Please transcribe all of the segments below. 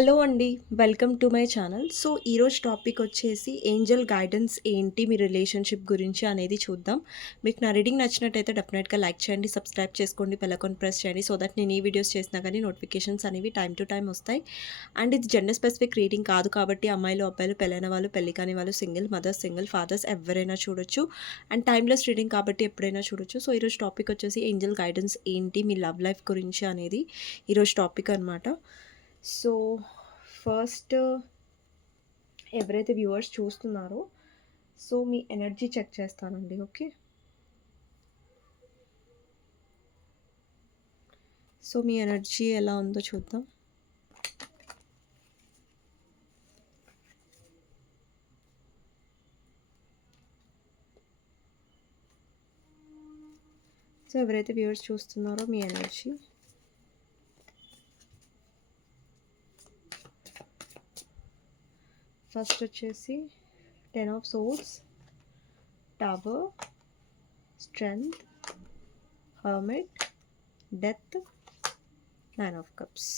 Hello అండి welcome to my channel. So ఈరోజు topic వచ్చేసి ఏంజల్ గైడెన్స్ ఏంటి మీ రిలేషన్షిప్ గురించి అనేది చూద్దాం. మీకు నా రీడింగ్ నచ్చినట్టయితే డెఫినెట్గా లైక్ చేయండి సబ్స్క్రైబ్ చేసుకోండి బెలకాన్ ప్రెస్ చేయండి సో దట్ నేను ఈ వీడియోస్ చేసినా కానీ నోటిఫికేషన్స్ అనేవి టైం టు టైం వస్తాయి. అండ్ ఇది జెండర్ స్పెసిఫిక్ రీడింగ్ కాదు కాబట్టి అమ్మాయిలు అబ్బాయిలు పెళ్ళైన వాళ్ళు పెళ్ళి కాని వాళ్ళు సింగిల్ మదర్స్ సింగిల్ ఫాదర్స్ ఎవరైనా చూడొచ్చు. అండ్ టైమ్లెస్ రీడింగ్ కాబట్టి ఎప్పుడైనా చూడొచ్చు. సో ఈరోజు టాపిక్ వచ్చేసి ఏంజల్ గైడెన్స్ ఏంటి మీ లవ్ లైఫ్ గురించి అనేది ఈరోజు టాపిక్ అనమాట సో ఫస్ట్ ఎవరైతే వ్యూవర్స్ చూస్తున్నారో సో మీ ఎనర్జీ చెక్ చేస్తానండి ఓకే సో మీ ఎనర్జీ ఎలా ఉందో చూద్దాం. సో ఎవరైతే వ్యూవర్స్ చూస్తున్నారో మీ ఎనర్జీ ఫస్ట్ వచ్చేసి ten of swords tower strength hermit death nine of cups.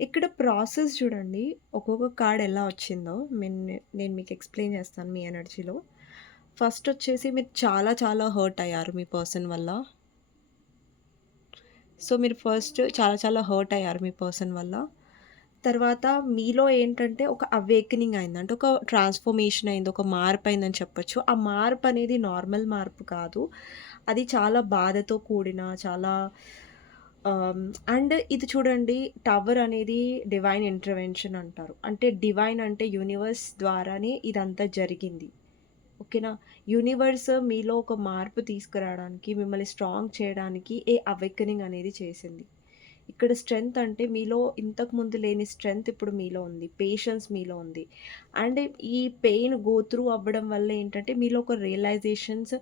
ఇక్కడ ప్రాసెస్ చూడండి ఒక్కొక్క కార్డ్ ఎలా వచ్చిందో నేను నేను మీకు ఎక్స్ప్లెయిన్ చేస్తాను మీ ఎనర్జీలో. ఫస్ట్ వచ్చేసి మీరు చాలా చాలా హర్ట్ అయ్యారు మీ పర్సన్ వల్ల. సో మీరు ఫస్ట్ చాలా చాలా హర్ట్ అయ్యారు మీ పర్సన్ వల్ల. తర్వాత మీలో ఏంటంటే ఒక అవేకనింగ్ అయింది. అంటే ఒక ట్రాన్స్ఫర్మేషన్ అయింది. ఒక మార్పు అయిందని చెప్పొచ్చు. ఆ మార్పు అనేది నార్మల్ మార్పు కాదు. అది చాలా బాధతో కూడిన చాలా అండ్ ఇది చూడండి టవర్ అనేది డివైన్ ఇంటర్వెన్షన్ అంటారు. అంటే డివైన్ అంటే యూనివర్స్ ద్వారానే ఇదంతా జరిగింది. ఓకేనా యూనివర్స్ మీలో ఒక మార్పు తీసుకురావడానికి మిమ్మల్ని స్ట్రాంగ్ చేయడానికి ఏ అవేకనింగ్ అనేది చేసింది. ఇక్కడ స్ట్రెంగ్త్ అంటే మీలో ఇంతకుముందు లేని స్ట్రెంగ్త్ ఇప్పుడు మీలో ఉంది. పేషెన్స్ మీలో ఉంది. అండ్ ఈ పెయిన్ గో త్రూ అవ్వడం వల్ల ఏంటంటే మీలో ఒక రియలైజేషన్స్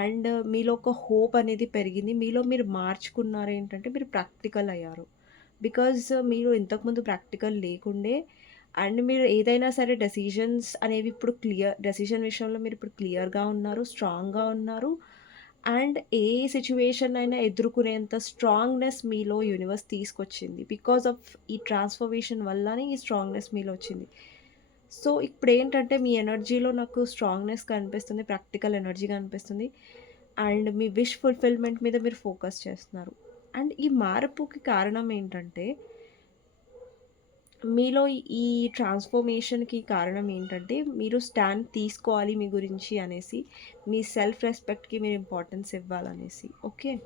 అండ్ మీలో ఒక హోప్ అనేది పెరిగింది. మీలో మీరు మార్చుకున్నారు ఏంటంటే మీరు ప్రాక్టికల్ అయ్యారు. బికాజ్ మీరు ఇంతకుముందు ప్రాక్టికల్ లేకుండే అండ్ మీరు ఏదైనా సరే డెసిషన్స్ అనేవి ఇప్పుడు క్లియర్ డెసిషన్ విషయంలో మీరు ఇప్పుడు క్లియర్గా ఉన్నారు స్ట్రాంగ్గా ఉన్నారు. అండ్ ఏ సిచ్యువేషన్ అయినా ఎదుర్కొనేంత స్ట్రాంగ్నెస్ మీలో యూనివర్స్ తీసుకొచ్చింది. బికాజ్ ఆఫ్ ఈ ట్రాన్స్ఫర్మేషన్ వల్లనే ఈ స్ట్రాంగ్నెస్ మీలో వచ్చింది. సో ఇప్పుడు ఏంటంటే మీ ఎనర్జీలో నాకు స్ట్రాంగ్నెస్ కనిపిస్తుంది ప్రాక్టికల్ ఎనర్జీ కనిపిస్తుంది. అండ్ మీ విష్ ఫుల్ఫిల్మెంట్ మీద మీరు ఫోకస్ చేస్తున్నారు. అండ్ ఈ మార్పుకి కారణం ఏంటంటే మీలో ఈ ట్రాన్స్ఫర్మేషన్కి కారణం ఏంటంటే మీరు స్టాండ్ తీసుకోవాలి మీ గురించి అనేసి మీ సెల్ఫ్ రెస్పెక్ట్కి మీరు ఇంపార్టెన్స్ ఇవ్వాలనేసి ఓకే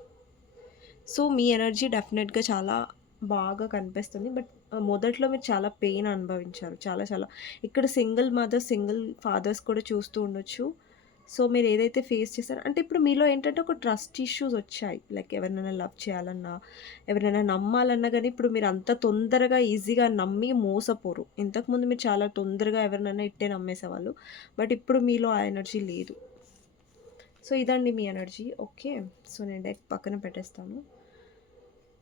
సో మీ ఎనర్జీ డెఫినెట్గా చాలా బాగా కనిపిస్తుంది. బట్ మొదట్లో మీరు చాలా పెయిన్ అనుభవించారు. చాలా చాలా. ఇక్కడ సింగిల్ మదర్ సింగిల్ ఫాదర్స్ కూడా చూస్తూ ఉండొచ్చు. సో మీరు ఏదైతే ఫేస్ చేశారో అంటే ఇప్పుడు మీలో ఏంటంటే ఒక ట్రస్ట్ ఇష్యూస్ వచ్చాయి. లైక్ ఎవరినైనా లవ్ చేయాలన్నా ఎవరైనా నమ్మాలన్నా కానీ ఇప్పుడు మీరు అంత తొందరగా ఈజీగా నమ్మి మోసపోరు. ఇంతకుముందు మీరు చాలా తొందరగా ఎవరినైనా ఇట్టే నమ్మేసేవాళ్ళు. బట్ ఇప్పుడు మీలో ఆ ఎనర్జీ లేదు. సో ఇదండి మీ ఎనర్జీ ఓకే సో నేను డైరెక్ట్ పక్కన పెట్టేస్తాను.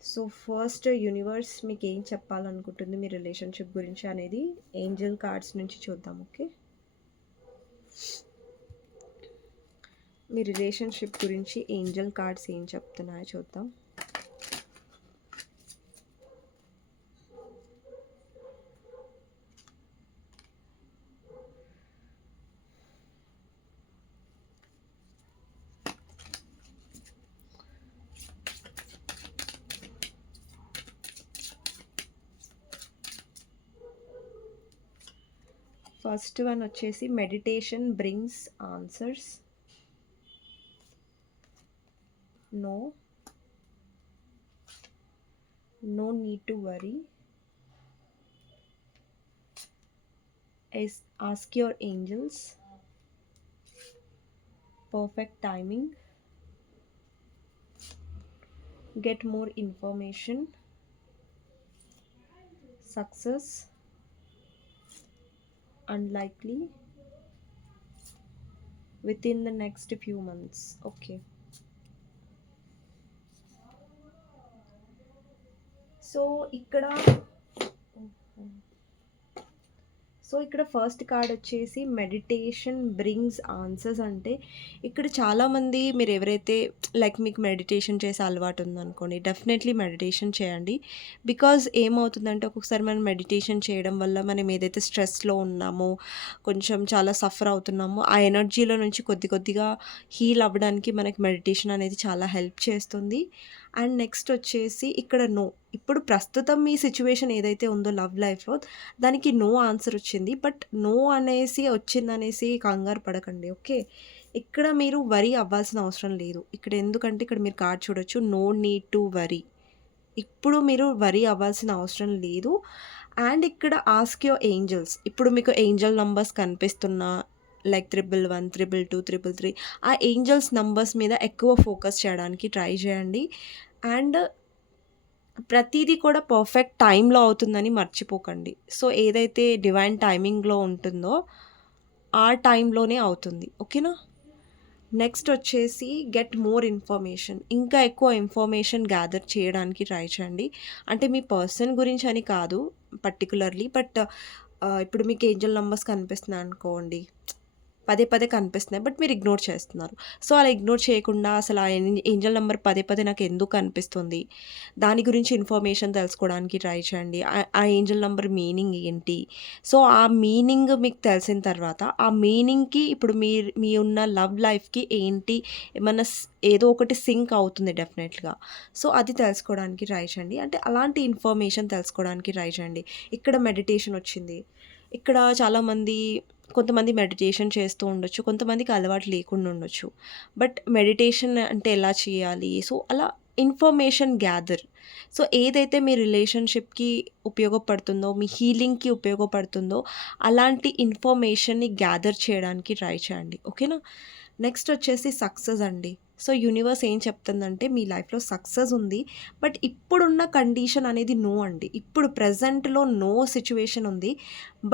సో ఫస్ట్ యూనివర్స్ మీకు ఏం చెప్పాలనుకుంటుంది మీ రిలేషన్షిప్ గురించి అనేది? ఏంజల్ కార్డ్స్ నుంచి చూద్దాం. ఓకే మీ రిలేషన్షిప్ గురించి ఏంజల్ కార్డ్స్ ఏం చెప్తున్నాయో చూద్దాం. ఫస్ట్ వన్ వచ్చేసి meditation brings answers. No. No need to worry. Is ask your angels. Perfect timing. Get more information. Success. Unlikely. Within the next few months. Okay so ఇక్కడ so ఇక్కడ first card వచ్చేసి meditation brings answers అంటే ఇక్కడ చాలామంది మీరు ఎవరైతే like మీకు meditation చేసే అలవాటు ఉందనుకోండి డెఫినెట్లీ మెడిటేషన్ చేయండి. బికాజ్ ఏమవుతుందంటే ఒక్కొక్కసారి మనం మెడిటేషన్ చేయడం వల్ల మనం ఏదైతే స్ట్రెస్లో ఉన్నామో కొంచెం చాలా సఫర్ అవుతున్నామో ఆ ఎనర్జీలో నుంచి కొద్ది కొద్దిగా హీల్ అవ్వడానికి మనకి మెడిటేషన్ అనేది చాలా హెల్ప్ చేస్తుంది. అండ్ నెక్స్ట్ వచ్చేసి ఇక్కడ నో. ఇప్పుడు ప్రస్తుతం మీ సిచ్యువేషన్ ఏదైతే ఉందో లవ్ లైఫ్లో దానికి నో ఆన్సర్ వచ్చింది. బట్ నో అనేసి వచ్చిందనేసి కంగారు పడకండి ఓకే? ఇక్కడ మీరు వరి అవ్వాల్సిన అవసరం లేదు. ఇక్కడ ఎందుకంటే ఇక్కడ మీరు కార్డ్ చూడొచ్చు. No need to worry. ఇప్పుడు మీరు వరి అవ్వాల్సిన అవసరం లేదు. అండ్ ఇక్కడ ఆస్క్ యువర్ ఏంజల్స్. ఇప్పుడు మీకు ఏంజల్ నంబర్స్ కనిపిస్తున్న like triple one triple two triple three ఆ ఏంజల్స్ నంబర్స్ మీద ఎక్కువ ఫోకస్ చేయడానికి ట్రై చేయండి. అండ్ ప్రతిదీ కూడా పర్ఫెక్ట్ టైంలో అవుతుందని మర్చిపోకండి. సో ఏదైతే డివైన్ టైమింగ్లో ఉంటుందో ఆ టైంలోనే అవుతుంది. ఓకేనా నెక్స్ట్ వచ్చేసి గెట్ మోర్ ఇన్ఫర్మేషన్ ఇంకా ఎక్కువ ఇన్ఫర్మేషన్ గ్యాదర్ చేయడానికి ట్రై చేయండి. అంటే మీ పర్సన్ గురించి అని కాదు పర్టికులర్లీ బట్ uh, ఇప్పుడు మీకు ఏంజల్ నంబర్స్ కనిపిస్తున్నాయి అనుకోండి పదే పదే కనిపిస్తున్నాయి. బట్ మీరు ఇగ్నోర్ చేస్తున్నారు. సో అలా ఇగ్నోర్ చేయకుండా అసలు ఆ ఏంజల్ నెంబర్ పదే పదే నాకు ఎందుకు కనిపిస్తుంది? దాని గురించి ఇన్ఫర్మేషన్ తెలుసుకోవడానికి ట్రై చేయండి. ఆ ఏంజల్ నెంబర్ మీనింగ్ ఏంటి? సో ఆ మీనింగ్ మీకు తెలిసిన తర్వాత ఆ మీనింగ్కి ఇప్పుడు మీ మీ ఉన్న లవ్ లైఫ్కి ఏంటి ఏమన్నా ఏదో ఒకటి సింక్ అవుతుంది డెఫినెట్గా. సో అది తెలుసుకోవడానికి ట్రై చేయండి. అంటే అలాంటి ఇన్ఫర్మేషన్ తెలుసుకోవడానికి ట్రై చేయండి. ఇక్కడ మెడిటేషన్ వచ్చింది. ఇక్కడ చాలామంది కొంతమంది మెడిటేషన్ చేస్తూ ఉండొచ్చు కొంతమందికి అలవాటు లేకుండా ఉండొచ్చు. బట్ మెడిటేషన్ అంటే ఎలా చేయాలి? సో అలా ఇన్ఫర్మేషన్ గ్యాదర్. సో ఏదైతే మీ రిలేషన్షిప్కి ఉపయోగపడుతుందో మీ హీలింగ్కి ఉపయోగపడుతుందో అలాంటి ఇన్ఫర్మేషన్ని గ్యాదర్ చేయడానికి ట్రై చేయండి. ఓకేనా? నెక్స్ట్ వచ్చేసి సక్సెస్ అండి. సో యూనివర్స్ ఏం చెప్తుందంటే మీ లైఫ్లో సక్సెస్ ఉంది. బట్ ఇప్పుడున్న కండిషన్ అనేది నో అండి. ఇప్పుడు ప్రజెంట్లో నో సిచ్యువేషన్ ఉంది.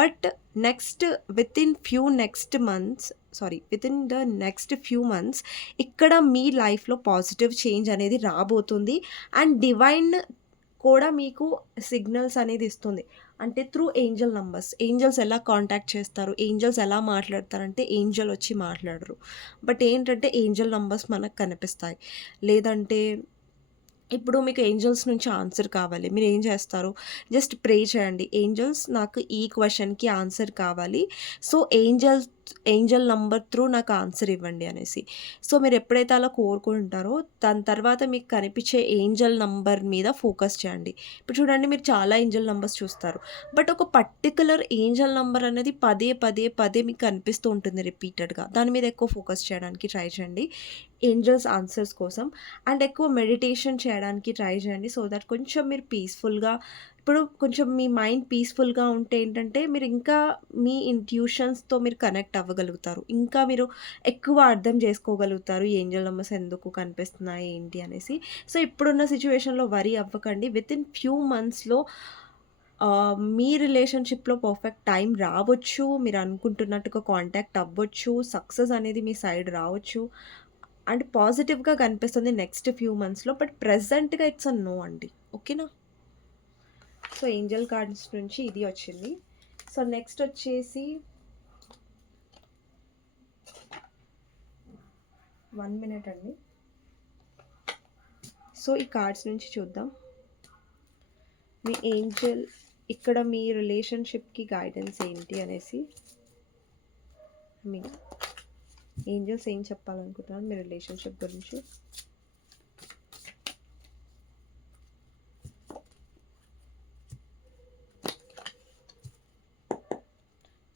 But next within few next months sorry within the next few months ఇక్కడ మీ లైఫ్లో పాజిటివ్ చేంజ్ అనేది రాబోతుంది. అండ్ డివైన్ కూడా మీకు సిగ్నల్స్ అనేది ఇస్తుంది. అంటే త్రూ ఏంజల్ నంబర్స్ ఏంజల్స్ ఎలా కాంటాక్ట్ చేస్తారు? ఏంజల్స్ ఎలా మాట్లాడతారంటే ఏంజల్ వచ్చి మాట్లాడరు. బట్ ఏంటంటే ఏంజల్ నంబర్స్ మనకు కనిపిస్తాయి. లేదంటే ఇప్పుడు మీకు ఏంజల్స్ నుంచి ఆన్సర్ కావాలి. మీరు ఏం చేస్తారు? జస్ట్ ప్రే చేయండి. ఏంజల్స్ నాకు ఈ క్వశ్చన్కి ఆన్సర్ కావాలి. So angels angel number through నాకు ఆన్సర్ ఇవ్వండి అనేసి. సో మీరు ఎప్పుడైతే అలా కోరుకుంటారో దాని తర్వాత మీకు కనిపించే ఏంజల్ నంబర్ మీద ఫోకస్ చేయండి. ఇప్పుడు చూడండి మీరు చాలా ఏంజల్ నంబర్స్ చూస్తారు. బట్ ఒక పర్టికులర్ ఏంజల్ నంబర్ అనేది పదే పదే పదే మీకు కనిపిస్తూ ఉంటుంది రిపీటెడ్గా దాని మీద ఎక్కువ ఫోకస్ చేయడానికి ట్రై చేయండి. ఏంజల్స్ ఆన్సర్స్ కోసం. అండ్ ఎక్కువ మెడిటేషన్ చేయడానికి ట్రై చేయండి. సో దట్ కొంచెం మీరు పీస్ఫుల్గా ఇప్పుడు కొంచెం మీ మైండ్ పీస్ఫుల్గా ఉంటే ఏంటంటే మీరు ఇంకా మీ ఇంట్యూషన్స్తో మీరు కనెక్ట్ అవ్వగలుగుతారు. ఇంకా మీరు ఎక్కువ అర్థం చేసుకోగలుగుతారు. ఏంజల్ నంబర్స్ ఎందుకు కనిపిస్తున్నాయి ఏంటి అనేసి. సో ఇప్పుడున్న సిచ్యువేషన్లో వరీ అవ్వకండి. విత్ ఇన్ ఫ్యూ మంత్స్లో మీ రిలేషన్షిప్లో పర్ఫెక్ట్ టైం రావచ్చు. మీరు అనుకుంటున్నట్టుగా కాంటాక్ట్ అవ్వచ్చు. సక్సెస్ అనేది మీ సైడ్ రావచ్చు. అండ్ పాజిటివ్గా కనిపిస్తుంది నెక్స్ట్ ఫ్యూ మంత్స్లో బట్ ప్రజెంట్గా ఇట్స్ అ నో అండి. ఓకేనా? సో ఏంజల్ కార్డ్స్ నుంచి ఇది వచ్చింది. సో నెక్స్ట్ వచ్చేసి వన్ మినిట్ అండి. సో ఈ కార్డ్స్ నుంచి చూద్దాం. మీ ఏంజల్ ఇక్కడ మీ రిలేషన్షిప్కి గైడెన్స్ ఏంటి అనేసి. మీ ఏంజల్స్ ఏం చెప్పాలనుకుంటున్నారు మీ రిలేషన్షిప్ గురించి?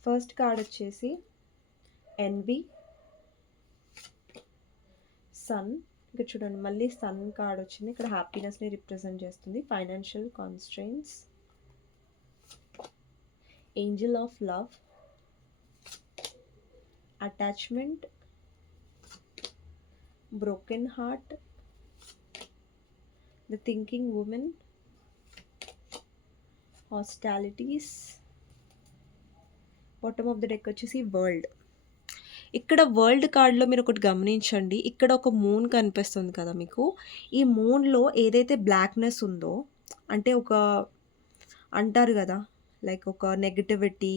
ఫస్ట్ కార్డ్ వచ్చేసి ఎన్వి. సన్. ఇక్కడ చూడండి మళ్ళీ సన్ కార్డ్ వచ్చింది. ఇక్కడ హ్యాపీనెస్ని రిప్రజెంట్ చేస్తుంది. Financial constraints angel of love. Attachment broken heart the thinking women hostilities. Bottom of the deck వచ్చేసి వరల్డ్. ఇక్కడ వరల్డ్ కార్డ్లో మీరు ఒకటి గమనించండి. ఇక్కడ ఒక మూన్ కనిపిస్తుంది కదా మీకు. ఈ మూన్లో ఏదైతే బ్లాక్నెస్ ఉందో అంటే ఒక అంటారు కదా లైక్ ఒక నెగటివిటీ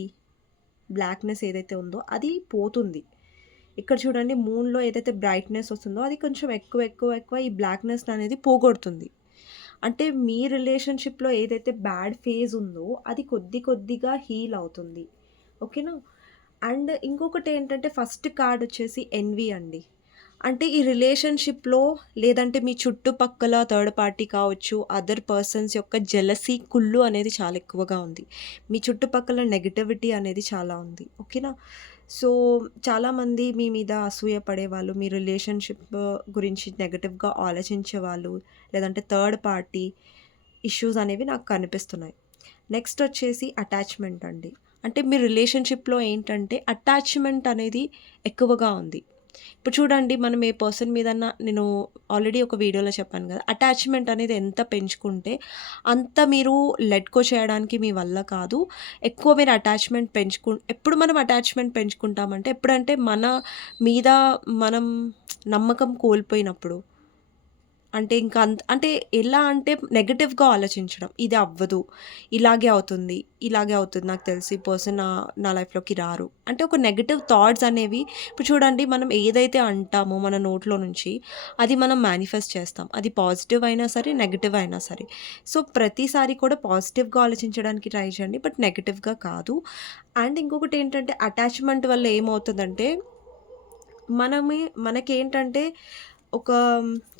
బ్లాక్‌నెస్ ఏదైతే ఉందో అది పోతుంది. ఇక్కడ చూడండి మూన్‌లో ఏదైతే బ్రైట్‌నెస్ వస్తుందో అది కొంచెం ఎక్కువ, ఎక్కువ, ఎక్కువ ఈ బ్లాక్‌నెస్ అనేది పోగొడుతుంది. అంటే మీ రిలేషన్‌షిప్‌లో ఏదైతే బ్యాడ్ ఫేజ్ ఉందో అది కొద్ది కొద్దిగా హీల్ అవుతుంది. ఓకేనా? అండ్ ఇంకొకటి ఏంటంటే ఫస్ట్ కార్డ్ వచ్చేసి ఎన్వి అండి. అంటే ఈ రిలేషన్‌షిప్‌లో లేదంటే మీ చుట్టుపక్కల థర్డ్ పార్టీ కావచ్చు, అదర్ పర్సన్స్ యొక్క జెలసీ, కుళ్ళు అనేది చాలా ఎక్కువగా ఉంది. మీ చుట్టుపక్కల నెగటివిటీ అనేది చాలా ఉంది. ఓకేనా? సో, చాలామంది మీ మీద అసూయ పడేవాళ్ళు, మీ రిలేషన్‌షిప్ గురించి నెగటివ్గా ఆలోచించే వాళ్ళు లేదంటే థర్డ్ పార్టీ ఇష్యూస్ అనేవి నాకు కనిపిస్తున్నాయి. నెక్స్ట్ వచ్చేసి అటాచ్‌మెంట్ అండి. అంటే మీ రిలేషన్‌షిప్‌లో ఏంటంటే అటాచ్‌మెంట్ అనేది ఎక్కువగా ఉంది. ఇప్పుడు చూడండి మనం ఏ పర్సన్ మీదన్నా నేను ఆల్రెడీ ఒక వీడియోలో చెప్పాను కదా! అటాచ్‌మెంట్ అనేది ఎంత పెంచుకుంటే అంత మీరు లెట్కో చేయడానికి మీ వల్ల కాదు. ఎక్కువ మీరు అటాచ్‌మెంట్ పెంచుకు ఎప్పుడు మనం అటాచ్‌మెంట్ పెంచుకుంటామంటే ఎప్పుడంటే మన మీద మనం నమ్మకం కోల్పోయినప్పుడు. అంటే ఇంకా అంత అంటే ఎలా అంటే నెగటివ్గా ఆలోచించడం. ఇది అవ్వదు. ఇలాగే అవుతుంది. ఇలాగే అవుతుంది నాకు తెలిసి పర్సన్ నా నా లైఫ్‌లోకి రారు. అంటే ఒక నెగటివ్ థాట్స్ అనేవి ఇప్పుడు చూడండి మనం ఏదైతే అంటామో మన నోట్లో నుంచి అది మనం మేనిఫెస్ట్ చేస్తాం. అది పాజిటివ్ అయినా సరే, నెగటివ్ అయినా సరే. సో, ప్రతిసారి కూడా పాజిటివ్‌గా ఆలోచించడానికి ట్రై చేయండి. బట్ నెగటివ్గా కాదు. అండ్ ఇంకొకటి ఏంటంటే అటాచ్‌మెంట్ వల్ల ఏమవుతుందంటే మనమే మనకేంటంటే ఒక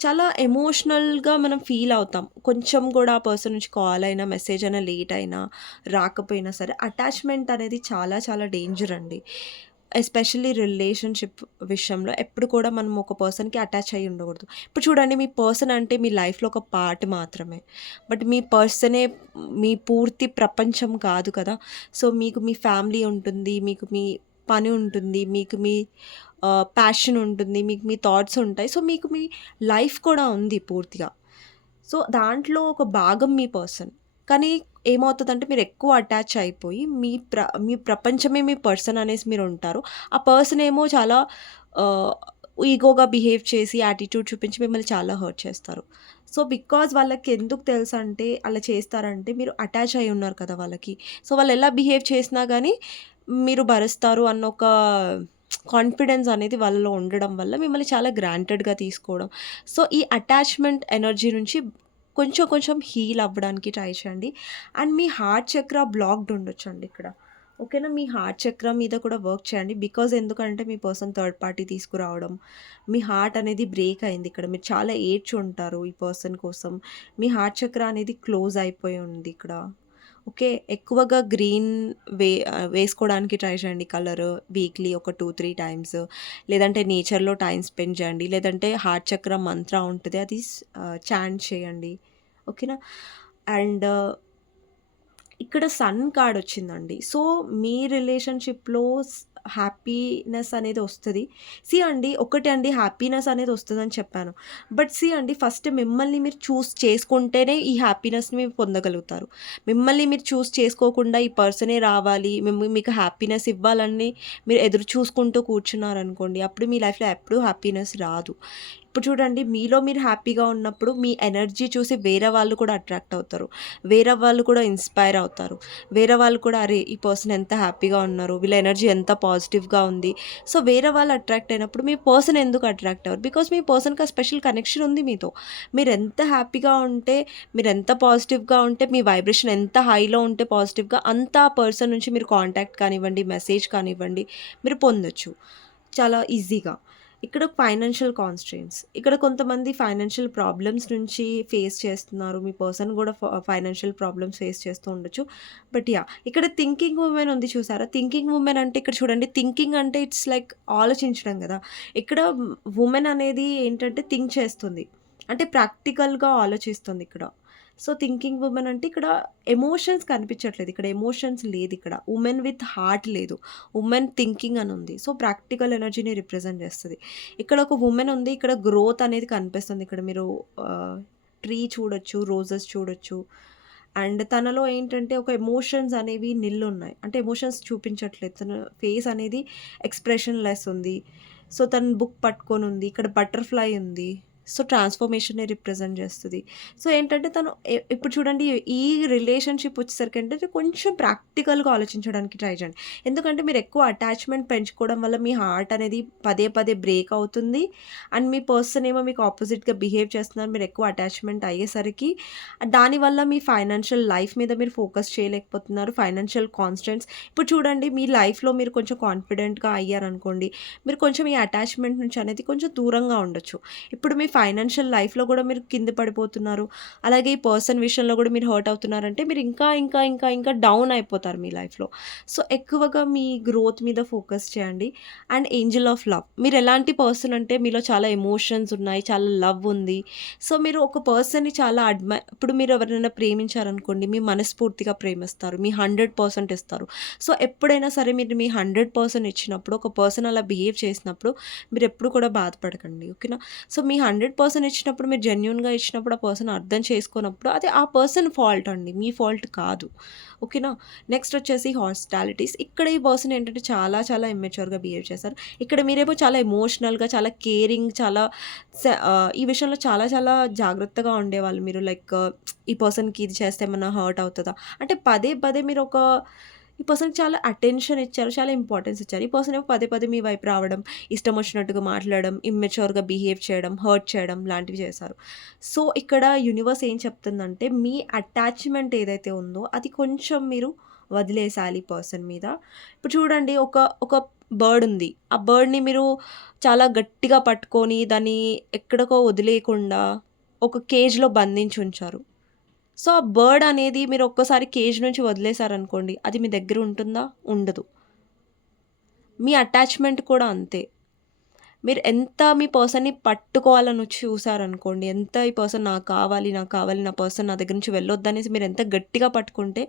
చాలా ఎమోషనల్‌గా మనం ఫీల్ అవుతాం. కొంచెం కూడా ఆ పర్సన్ నుంచి కాల్ అయినా, మెసేజ్ అయినా లేట్ అయినా, రాకపోయినా సరే అటాచ్‌మెంట్ అనేది చాలా చాలా డేంజర్ అండి. ఎస్పెషల్లీ రిలేషన్‌షిప్ విషయంలో ఎప్పుడు కూడా మనం ఒక పర్సన్‌కి అటాచ్ అయ్యి ఉండకూడదు. ఇప్పుడు చూడండి మీ పర్సన్ అంటే మీ లైఫ్‌లో ఒక పార్ట్ మాత్రమే. బట్ మీ పర్సనే మీ పూర్తి ప్రపంచం కాదు కదా! సో, మీకు మీ ఫ్యామిలీ ఉంటుంది. మీకు మీ పని ఉంటుంది. మీకు మీ ప్యాషన్ ఉంటుంది. మీకు మీ థాట్స్ ఉంటాయి. సో, మీకు మీ లైఫ్ కూడా ఉంది పూర్తిగా. సో, దాంట్లో ఒక భాగం మీ పర్సన్. కానీ ఏమవుతుందంటే మీరు ఎక్కువ అటాచ్ అయిపోయి మీ ప్ర మీ ప్రపంచమే మీ పర్సన్ అనేసి మీరు ఉంటారు. ఆ పర్సన్ ఏమో చాలా ఈగోగా బిహేవ్ చేసి, యాటిట్యూడ్ చూపించి మిమ్మల్ని చాలా హర్ట్ చేస్తారు. సో, బికాజ్ వాళ్ళకి ఎందుకు తెలుసంటే అలా చేస్తారంటే మీరు అటాచ్ అయి ఉన్నారు కదా వాళ్ళకి. సో, వాళ్ళు ఎలా బిహేవ్ చేసినా కానీ మీరు భరిస్తారు అన్న ఒక కాన్ఫిడెన్స్ అనేది వాళ్ళలో ఉండడం వల్ల మిమ్మల్ని చాలా గ్రాంటెడ్‌గా తీసుకోవడం. సో, ఈ అటాచ్‌మెంట్ ఎనర్జీ నుంచి కొంచెం కొంచెం హీల్ అవ్వడానికి ట్రై చేయండి. అండ్ మీ హార్ట్ చక్ర బ్లాక్డ్ ఉండొచ్చండి ఇక్కడ. ఓకేనా? మీ హార్ట్ చక్ర మీద కూడా వర్క్ చేయండి. బికాజ్ ఎందుకంటే మీ పర్సన్ థర్డ్ పార్టీ తీసుకురావడం. మీ హార్ట్ అనేది బ్రేక్ అయింది ఇక్కడ. మీరు చాలా ఏడ్చి ఉంటారు ఈ పర్సన్ కోసం. మీ హార్ట్ చక్ర అనేది క్లోజ్ అయిపోయి ఉంది ఇక్కడ. ఓకే. ఎక్కువగా గ్రీన్ వే వేసుకోవడానికి ట్రై చేయండి కలర్ వీక్లీ ఒక 2, 3 టైమ్స్. లేదంటే నేచర్‌లో టైం స్పెండ్ చేయండి. లేదంటే హార్ట్ చక్ర మంత్ర ఉంటుంది అది చాంట్ చేయండి. ఓకేనా? అండ్ ఇక్కడ సన్ కార్డ్ వచ్చిందండి. సో, మీ రిలేషన్‌షిప్‌లో హ్యాపీనెస్ అనేది వస్తుంది సి అండి ఒకటే అండి హ్యాపీనెస్ అనేది వస్తదని చెప్పాను. బట్ సి అండి ఫస్ట్ మిమ్మల్ని మీరు చూస్ చేసుకుంటేనే ఈ హ్యాపీనెస్‌ని మీరు పొందగలుగుతారు. మిమ్మల్ని మీరు చూస్ చేసుకోకుండా ఈ పర్సనే రావాలి, మేము మీకు హ్యాపీనెస్ ఇవ్వాలని మీరు ఎదురు చూసుకుంటూ కూర్చున్నారనుకోండి, అప్పుడు మీ లైఫ్‌లో ఎప్పుడూ హ్యాపీనెస్ రాదు. ఇప్పుడు చూడండి మీలో మీరు హ్యాపీగా ఉన్నప్పుడు మీ ఎనర్జీ చూసి వేరే వాళ్ళు కూడా అట్రాక్ట్ అవుతారు. వేరే వాళ్ళు కూడా ఇన్‌స్పైర్ అవుతారు. వేరే వాళ్ళు కూడా అరే! ఈ పర్సన్ ఎంత హ్యాపీగా ఉన్నారు. వీళ్ళ ఎనర్జీ ఎంత పాజిటివ్‌గా ఉంది. సో, వేరే వాళ్ళు అట్రాక్ట్ అయినప్పుడు మీ పర్సన్ ఎందుకు అట్రాక్ట్ అవ్వరు? బికాస్ మీ పర్సన్‌కి ఆ స్పెషల్ కనెక్షన్ ఉంది మీతో. మీరెంత హ్యాపీగా ఉంటే, మీరు ఎంత పాజిటివ్‌గా ఉంటే, మీ వైబ్రేషన్ ఎంత హైలో ఉంటే పాజిటివ్‌గా అంత ఆ పర్సన్ నుంచి మీరు కాంటాక్ట్ కానివ్వండి, మెసేజ్ కానివ్వండి మీరు పొందొచ్చు. చాలా ఈజీగా. ఇక్కడ ఫైనాన్షియల్ కాన్స్ట్రెయిన్స్ ఇక్కడ కొంతమంది ఫైనాన్షియల్ ప్రాబ్లమ్స్ నుంచి ఫేస్ చేస్తున్నారు. మీ పర్సన్ కూడా ఫైనాన్షియల్ ప్రాబ్లమ్స్ ఫేస్ చేస్తూ ఉండొచ్చు. బట్ యా ఇక్కడ థింకింగ్ ఉమెన్ ఉంది చూసారా? థింకింగ్ ఉమెన్ అంటే ఇక్కడ చూడండి థింకింగ్ అంటే ఇట్స్ లైక్ ఆలోచించడం కదా ఇక్కడ ఉమెన్ అనేది ఏంటంటే థింక్ చేస్తుంది. అంటే ప్రాక్టికల్‌గా ఆలోచిస్తుంది ఇక్కడ. సో, థింకింగ్ ఉమెన్ అంటే ఇక్కడ ఎమోషన్స్ కనిపించట్లేదు. ఇక్కడ ఎమోషన్స్ లేదు ఇక్కడ ఉమెన్ విత్ హార్ట్ లేదు. ఉమెన్ థింకింగ్ అని ఉంది. సో, ప్రాక్టికల్ ఎనర్జీని రిప్రజెంట్ చేస్తుంది ఇక్కడ ఒక ఉమెన్ ఉంది. ఇక్కడ గ్రోత్ అనేది కనిపిస్తుంది. ఇక్కడ మీరు ట్రీ చూడొచ్చు, రోజెస్ చూడొచ్చు. అండ్ తనలో ఏంటంటే ఒక ఎమోషన్స్ అనేవి నిల్ ఉన్నాయి. అంటే ఎమోషన్స్ చూపించట్లేదు. తన ఫేస్ అనేది ఎక్స్‌ప్రెషన్ లెస్ ఉంది. సో, తను బుక్ పట్టుకొని ఉంది ఇక్కడ బటర్‌ఫ్లై ఉంది. సో ట్రాన్స్ఫర్మేషన్ని రిప్రజెంట్ చేస్తుంది. సో ఏంటంటే తను ఇప్పుడు చూడండి ఈ రిలేషన్షిప్ వచ్చేసరికి అంటే కొంచెం ప్రాక్టికల్గా ఆలోచించడానికి ట్రై చేయండి. ఎందుకంటే మీరు ఎక్కువ అటాచ్మెంట్ పెంచుకోవడం వల్ల మీ హార్ట్ అనేది పదే పదే బ్రేక్ అవుతుంది. అండ్ మీ పర్సన్ ఏమో మీకు ఆపోజిట్గా బిహేవ్ చేస్తున్నారు మీరు ఎక్కువ అటాచ్మెంట్ అయ్యేసరికి. దానివల్ల మీ ఫైనాన్షియల్ లైఫ్ మీద మీరు ఫోకస్ చేయలేకపోతున్నారు ఫైనాన్షియల్ కాన్స్టెంట్స్. ఇప్పుడు చూడండి మీ లైఫ్లో మీరు కొంచెం కాన్ఫిడెంట్గా అయ్యారనుకోండి మీరు కొంచెం ఈ అటాచ్మెంట్ నుంచి అనేది కొంచెం దూరంగా ఉండొచ్చు. ఇప్పుడు మీ ఫైనాన్షియల్ లైఫ్లో కూడా మీరు కింద పడిపోతున్నారు. అలాగే ఈ పర్సన్ విషయంలో కూడా మీరు హర్ట్ అవుతున్నారంటే మీరు ఇంకా ఇంకా ఇంకా ఇంకా డౌన్ అయిపోతారు మీ లైఫ్లో. సో ఎక్కువగా మీ గ్రోత్ మీద ఫోకస్ చేయండి. And angel of love. మీరు ఎలాంటి పర్సన్ అంటే మీలో చాలా ఎమోషన్స్ ఉన్నాయి చాలా లవ్ ఉంది. సో మీరు ఒక పర్సన్ని చాలా అడ్మై ఇప్పుడు మీరు ఎవరైనా ప్రేమించారనుకోండి మీ మనస్ఫూర్తిగా ప్రేమిస్తారు మీ హండ్రెడ్ పర్సెంట్ ఇస్తారు. సో ఎప్పుడైనా సరే మీరు మీ హండ్రెడ్ పర్సెంట్ ఇచ్చినప్పుడు ఒక పర్సన్ అలా బిహేవ్ చేసినప్పుడు మీరు ఎప్పుడు కూడా బాధపడకండి ఓకేనా? సో మీ హండ్రెడ్ హండ్రెడ్ పర్సెంట్ ఇచ్చినప్పుడు మీరు జెన్యున్గా ఇచ్చినప్పుడు ఆ పర్సన్ అర్థం చేసుకున్నప్పుడు అది ఆ పర్సన్ ఫాల్ట్ అండి. మీ ఫాల్ట్ కాదు. ఓకేనా? నెక్స్ట్ వచ్చేసి హాస్టాలిటీస్. ఇక్కడ ఈ పర్సన్ ఏంటంటే చాలా చాలా ఇమ్మెచ్యూర్గా బిహేవ్ చేస్తారు. ఇక్కడ మీరేమో చాలా ఎమోషనల్గా చాలా కేరింగ్ చాలా ఈ విషయంలో చాలా చాలా జాగ్రత్తగా ఉండేవాళ్ళు మీరు. లైక్ ఈ పర్సన్కి ఇది చేస్తే ఏమన్నా హర్ట్ అవుతుందా? అంటే పదే పదే మీరు ఒక ఈ పర్సన్కి చాలా అటెన్షన్ ఇచ్చారు చాలా ఇంపార్టెన్స్ ఇచ్చారు. ఈ పర్సన్ ఏమో పదే పదే మీ వైపు రావడం ఇష్టం వచ్చినట్టుగా మాట్లాడడం ఇమ్మెచ్యూర్గా బిహేవ్ చేయడం హర్ట్ చేయడం లాంటివి చేశారు. సో ఇక్కడ యూనివర్స్ ఏం చెప్తుందంటే మీ అటాచ్మెంట్ ఏదైతే ఉందో అది కొంచెం మీరు వదిలేసాలి పర్సన్ మీద. ఇప్పుడు చూడండి ఒక ఒక బర్డ్ ఉంది. ఆ బర్డ్ని మీరు చాలా గట్టిగా పట్టుకొని దాన్ని ఎక్కడికో వదిలేయకుండా ఒక కేజ్లో బంధించి ఉంచారు. సో ఆ బర్డ్ అనేది మీరు ఒక్కసారి కేజ్ నుంచి వదిలేశారనుకోండి అది మీ దగ్గర ఉంటుందా? ఉండదు. మీ అటాచ్మెంట్ కూడా అంతే. మీరు ఎంత మీ పర్సన్ని పట్టుకోవాలని వచ్చి చూసారనుకోండి ఎంత ఈ పర్సన్ నాకు కావాలి నాకు కావాలి నా పర్సన్ నా దగ్గర నుంచి వెళ్ళొద్దు అనేసి మీరు ఎంత గట్టిగా పట్టుకుంటే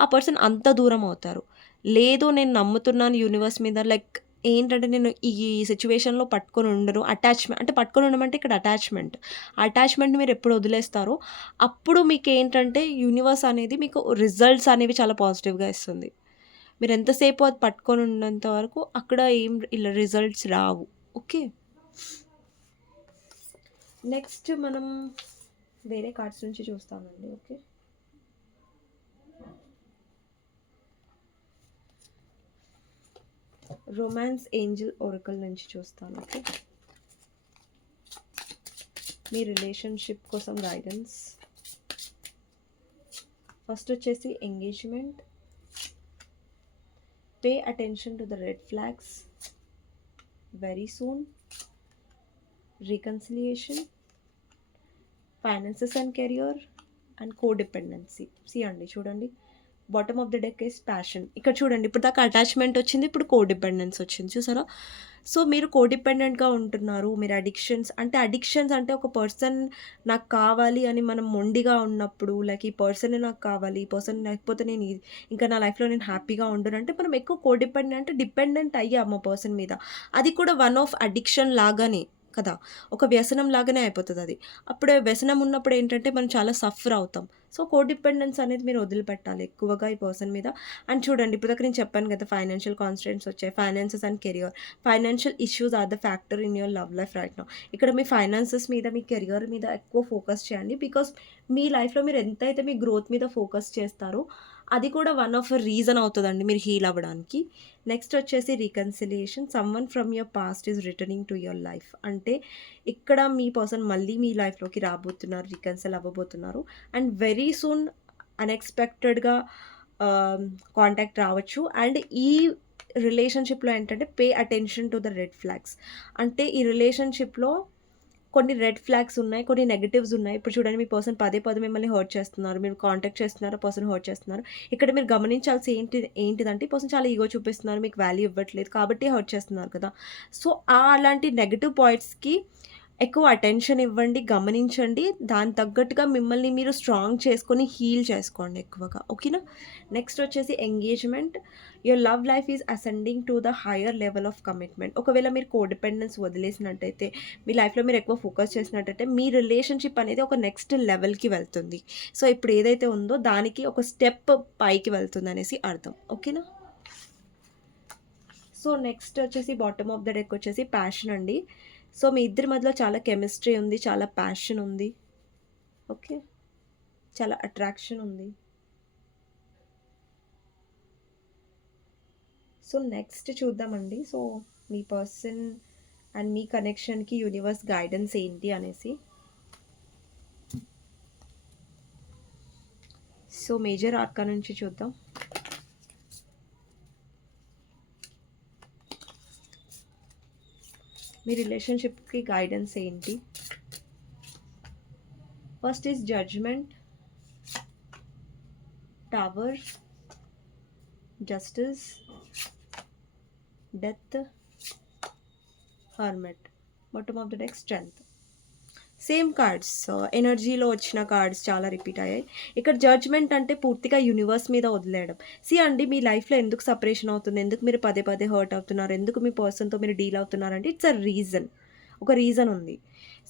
ఆ పర్సన్ అంత దూరం అవుతారు. లేదు నేను నమ్ముతున్నాను యూనివర్స్ మీద లైక్ ఏంటంటే నేను ఈ సిచ్యువేషన్లో పట్టుకొని ఉండను. అటాచ్మెంట్ అంటే పట్టుకొని ఉండమంటే ఇక్కడ అటాచ్మెంట్ అటాచ్మెంట్ మీరు ఎప్పుడు వదిలేస్తారో? అప్పుడు మీకు ఏంటంటే యూనివర్స్ అనేది మీకు రిజల్ట్స్ అనేవి చాలా పాజిటివ్గా ఇస్తుంది. మీరు ఎంతసేపు అది పట్టుకొని ఉన్నంత వరకు అక్కడ ఏం ఇలా రిజల్ట్స్ రావు. ఓకే నెక్స్ట్ మనం వేరే కార్డ్స్ నుంచి చూస్తామండి. ఓకే రొమాన్స్ ఏంజిల్ ఒరకల్ నుంచి చూస్తాను ఓకే మీ రిలేషన్షిప్ కోసం గైడెన్స్ ఫస్ట్ వచ్చేసి engagement pay attention to the red flags very soon reconciliation finances and career and codependency see అండి చూడండి. Bottom of the deck is passion ఇక్కడ చూడండి ఇప్పుడు దాకా అటాచ్మెంట్ వచ్చింది ఇప్పుడు కోడిపెండెన్స్ వచ్చింది. చూసారా? సో మీరు కోడిపెండెంట్గా ఉంటున్నారు మీరు అడిక్షన్స్ అంటే అడిక్షన్స్ అంటే ఒక పర్సన్ నాకు కావాలి అని మనం మొండిగా ఉన్నప్పుడు లైక్ ఈ పర్సన్ నాకు కావాలి ఈ పర్సన్ లేకపోతే నేను ఇంకా నా లైఫ్లో నేను హ్యాపీగా ఉండను అంటే మనం ఎక్కువ కోడిపెండెంట్ అంటే డిపెండెంట్ అయ్యాము పర్సన్ మీద. అది కూడా వన్ ఆఫ్ అడిక్షన్ లాగానే. కదా? ఒక వ్యసనం లాగానే అయిపోతుంది అది. అప్పుడే వ్యసనం ఉన్నప్పుడు ఏంటంటే మనం చాలా సఫర్ అవుతాం. సో కోడిపెండెన్స్ అనేది మీరు వదిలిపెట్టాలి ఎక్కువగా ఈ పర్సన్ మీద. అండ్ చూడండి ఇప్పుడు దగ్గర నేను చెప్పాను కదా ఫైనాన్షియల్ కాన్స్టెంట్స్ వచ్చాయి. Finances and career financial issues are the factor in your love life right no ఇక్కడ మీ ఫైనాన్సెస్ మీద మీ కెరియర్ మీద ఎక్కువ ఫోకస్ చేయండి. బికాస్ మీ లైఫ్లో మీరు ఎంతైతే మీ గ్రోత్ మీద ఫోకస్ చేస్తారో అది కూడా వన్ ఆఫ్ రీజన్ అవుతుందండి మీరు హీల్ అవ్వడానికి. నెక్స్ట్ వచ్చేసి reconciliation someone from your past is returning to your life అంటే ఇక్కడ మీ పర్సన్ మళ్ళీ మీ లైఫ్లోకి రాబోతున్నారు రీకన్సిల్ అవ్వబోతున్నారు. అండ్ వెరీ సూన్ అన్ఎక్స్పెక్టెడ్గా కాంటాక్ట్ రావచ్చు. అండ్ ఈ రిలేషన్షిప్లో ఏంటంటే pay attention to the red flags అంటే ఈ రిలేషన్షిప్లో కొన్ని రెడ్ ఫ్లాగ్స్ ఉన్నాయి కొన్ని నెగటివ్స్ ఉన్నాయి. ఇప్పుడు చూడండి మీ పర్సన్ పదే పదే మిమ్మల్ని హర్ట్ చేస్తున్నారు. మీరు కాంటాక్ట్ చేస్తున్నారు పర్సన్ హర్ట్ చేస్తున్నారు. ఇక్కడ మీరు గమనించాల్సి ఏంటి ఏంటిదంటే పర్సన్ చాలా ఈగో చూపిస్తున్నారు మీకు వాల్యూ ఇవ్వట్లేదు కాబట్టి హర్ట్ చేస్తున్నారు కదా. సో ఆ అలాంటి నెగటివ్ పాయింట్స్కి ఎక్కువ అటెన్షన్ ఇవ్వండి గమనించండి. దాని తగ్గట్టుగా మిమ్మల్ని మీరు స్ట్రాంగ్ చేసుకొని హీల్ చేసుకోండి ఎక్కువగా. ఓకేనా నెక్స్ట్ వచ్చేసి engagement your love life is ascending to the higher level of commitment ఒకవేళ మీరు కోడిపెండెన్స్ వదిలేసినట్టయితే మీ లైఫ్లో మీరు ఎక్కువ ఫోకస్ చేసినట్టయితే మీ రిలేషన్షిప్ అనేది ఒక నెక్స్ట్ లెవెల్కి వెళ్తుంది. సో ఇప్పుడు ఏదైతే ఉందో దానికి ఒక స్టెప్ పైకి వెళ్తుంది అనేసి అర్థం ఓకేనా సో నెక్స్ట్ వచ్చేసి బాటమ్ ఆఫ్ ద డెక్ వచ్చేసి ప్యాషన్ అండి. సో మీ ఇద్దరి మధ్యలో చాలా కెమిస్ట్రీ ఉంది చాలా ప్యాషన్ ఉంది. ఓకే చాలా అట్రాక్షన్ ఉంది. సో నెక్స్ట్ చూద్దామండి. సో మీ పర్సన్ అండ్ మీ కనెక్షన్కి యూనివర్స్ గైడెన్స్ ఏంటి అనేసి. సో మేజర్ ఆర్కా నుంచి చూద్దాం. మీ రిలేషన్షిప్కి గైడెన్స్ ఏంటి? First is judgement tower justice death hermit bottom of the deck strength same cards ఎనర్జీలో వచ్చిన కార్డ్స్ చాలా రిపీట్ అయ్యాయి. ఇక్కడ జడ్జ్మెంట్ అంటే పూర్తిగా యూనివర్స్ మీద వదిలేయడం. సి అండి మీ లైఫ్లో ఎందుకు సపరేషన్ అవుతుంది? ఎందుకు మీరు పదే పదే హర్ట్ అవుతున్నారు? ఎందుకు మీ పర్సన్తో మీరు డీల్ అవుతున్నారంటే ఇట్స్ అ రీజన్. ఒక రీజన్ ఉంది.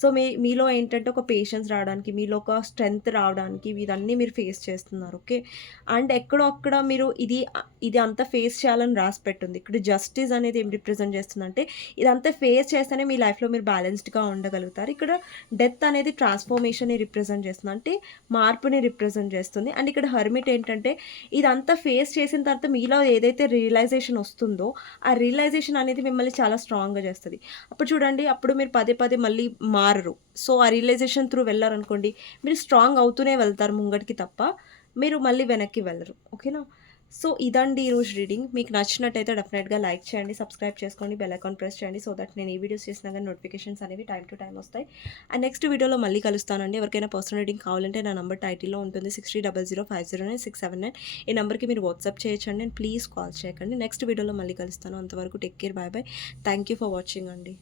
సో మీ మీలో ఏంటంటే ఒక పేషెన్స్ రావడానికి మీలో ఒక స్ట్రెంగ్త్ రావడానికి ఇవన్నీ మీరు ఫేస్ చేస్తున్నారు ఓకే అండ్ ఎక్కడో అక్కడ మీరు ఇది ఇది అంతా ఫేస్ చేయాలని రాసి పెట్టుంది. ఇక్కడ జస్టిస్ అనేది ఏం రిప్రజెంట్ చేస్తుందంటే ఇదంతా ఫేస్ చేస్తేనే మీ లైఫ్లో మీరు బ్యాలెన్స్డ్గా ఉండగలుగుతారు. ఇక్కడ డెత్ అనేది ట్రాన్స్ఫర్మేషన్ని రిప్రజెంట్ చేస్తుంది అంటే మార్పుని రిప్రజెంట్ చేస్తుంది. అండ్ ఇక్కడ హర్మిట్ ఏంటంటే ఇదంతా ఫేస్ చేసిన తర్వాత మీలో ఏదైతే రియలైజేషన్ వస్తుందో ఆ రియలైజేషన్ అనేది మిమ్మల్ని చాలా స్ట్రాంగ్గా చేస్తుంది. అప్పుడు చూడండి అప్పుడు మీరు పదే పదే మళ్ళీ మారరు. సో ఆ రియలైజేషన్ త్రూ వెళ్ళారనుకోండి మీరు స్ట్రాంగ్ అవుతూనే వెళ్తారు ముంగటికి తప్ప మీరు మళ్ళీ వెనక్కి వెళ్ళరు. ఓకేనా సో ఇదండి ఈరోజు రీడింగ్ మీకు నచ్చినట్టయితే డెఫినెట్గా లైక్ చేయండి సబ్స్క్రైబ్ చేసుకోండి బెల్ అకౌంట్ ప్రెస్ చేయండి సో దట్ నేను ఏ వీడియోస్ చేసినా కానీ నోటిఫికేషన్స్ అనేవి టైం టు టైం వస్తాయి. అండ్ నెక్స్ట్ వీడియోలో మళ్ళీ కలుస్తానండి. ఎవరికైనా పర్సనల్ రీడింగ్ కావాలంటే నా నెంబర్ టైటిల్లో ఉంటుంది six three double zero five zero nine six seven nine ఈ నెంబర్కి మీరు వాట్సాప్ చేయొచ్చండి. అండ్ ప్లీజ్ కాల్ చేయకండి నెక్స్ట్ వీడియోలో మళ్ళీ కలుస్తాను. అంతవరకు take care bye bye thank you for watching అండి.